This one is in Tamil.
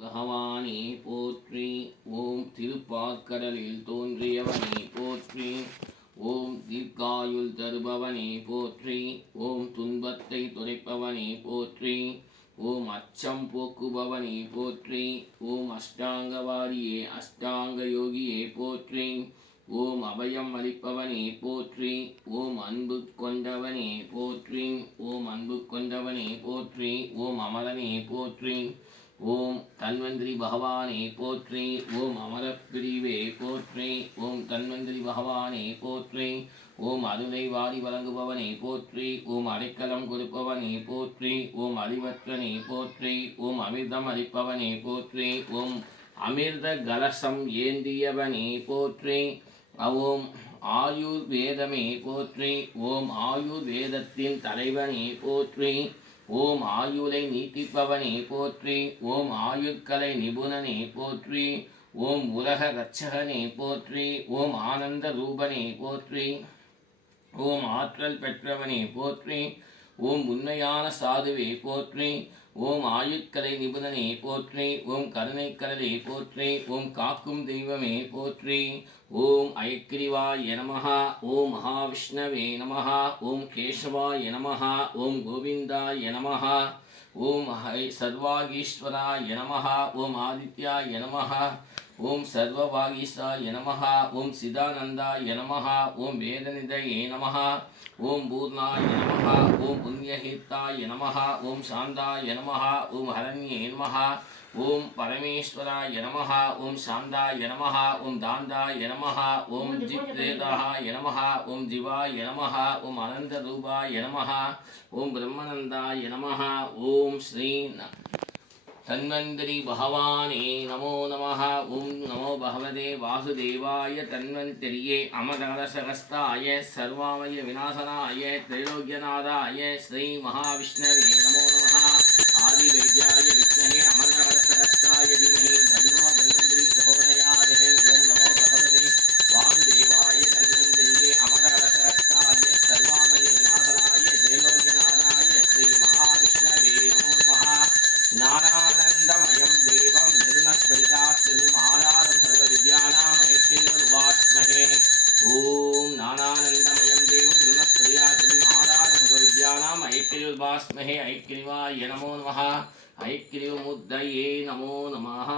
பகவானே போற்றி. ஓம் திருப்பாற்கடலில் தோன்றியவனே போற்றி. ஓம் தீர்க்காயுள் தருபவனே போற்றி. ஓம் துன்பத்தை துடைப்பவனே போற்றி. ஓம் அச்சம் போக்குபவனே போற்றி. ஓம் அஷ்டாங்கவாரியே அஷ்டாங்க யோகியே போற்றி. ஓம் அபயம் அளிப்பவனே போற்றி. ஓம் அன்பு கொண்டவனே போற்றி. ஓம் அன்பு கொண்டவனே போற்றி. ஓம் அமரனே போற்றி. ஓம் தன்வந்திரி பகவானே போற்றி. ஓம் அமரப்பிரிவே போற்றி. ஓம் தன்வந்திரி பகவானே போற்றி. ஓம் அருளை வாரி வழங்குபவனே போற்றி. ஓம் அடைக்கலம் கொடுப்பவனே போற்றி. ஓம் அழிவற்றனே போற்றி. ஓம் அமிர்தம் அளிப்பவனே போற்றி. ஓம் அமிர்த கலசம் ஏந்தியவனே போற்றி. ஓம் ஆயுர் வேதமே போற்றி. ஓம் ஆயுர் வேதத்தின் தலைவனே போற்றி. ஓம் ஆயுளை நீட்டிப்பவனே போற்றி. ஓம் ஆயுட்கலை நிபுணனே போற்றி. ஓம் உலக இரட்சகனே போற்றி. ஓம் ஆனந்த ரூபனே போற்றி. ஓம் ஆற்றல் பெற்றவனே போற்றி. ஓம் உண்மையான சாதுவே போற்றி. ஓம் ஆயுட்கலை நிபுணனே போற்றி. ஓம் கருணைக்கடலே போற்றி. ஓம் காக்கும் தெய்வமே போற்றி. ஓம் ஐக்கிரிவாய நமஹ. ஓம் மகாவிஷ்ணவே நமஹ. ஓம் கேசவாய நமஹ. ஓம் கோவிந்தாய நமஹ. ஓம் சர்வாகீஸ்வராய நமஹ. ஓம் ஆதித்யாய நமஹ. ஓம் சர்வவாகீசாய நமஹ. ஓம் சிதானந்தாய நமஹ. ஓம் வேதநிதயே நமஹ. ஓம் பூர்ணாய நமஹ. ஓம் புண்ணியஹீர்த்தாய நமஹ. ஓம் சாந்தாய நமஹ. ஓம் ஹரண்யே நமஹ. ஓம் பரமேஸ்வராய நமஹ. ஓம் சாந்தாய நமஹ. ஓம் தாந்தாய நமஹ. ஓம் ஜித்ரேதாய நமஹ. ஓம் ஜிவாய நமஹ. ஓம் அனந்த ரூபாய நமஹ. ஓம் பிரம்மனந்தாய நமஹ. ஓம் ஸ்ரீ தன்வந்திரி பகவானே நமோ நமஹ. ஓம் நமோ பகவதே வாசுதேவாய தன்வந்திரியே அமரகலசகஸ்தாய சர்வாமய விநாசனாய திரைலோக்கியநாதாய ஸ்ரீ மகாவிஷ்ணவே நமோ நமஹ. ஆதி வைத்யாய விஷ்ணவே அமரகலசகஸ்தாய தீமஹி தன்னோ தன்வந்திரி பிரச்சோதயாத். ஓம் நமோ பகவதே வாசுதேவாய தன்வந்திரியே அமரகலசகஸ்தாய சர்வாமய விநாசனாய திரைலோக்கியநாதாய ஸ்ரீ மகாவிஷ்ணவே நமோ நமஹ. நானானந்தமயம் தேவம் நிர்மஸ்வைதாஸ்மிம் ஆதாரம் சர்வ வித்யானாம் ஐக்கியோபாஸ்மஹே. ஓம் நானானந்தமயம் தேவம் நிர்மஸ்வைதாஸ்மிம் ஆதாரம் சர்வ வித்யானாம் ஐக்கியோபாஸ்மஹே. ஐக்கிரிவாய நமோ நமஹ. ஐக்கிரியமுத்தயே நமோ நமஹ.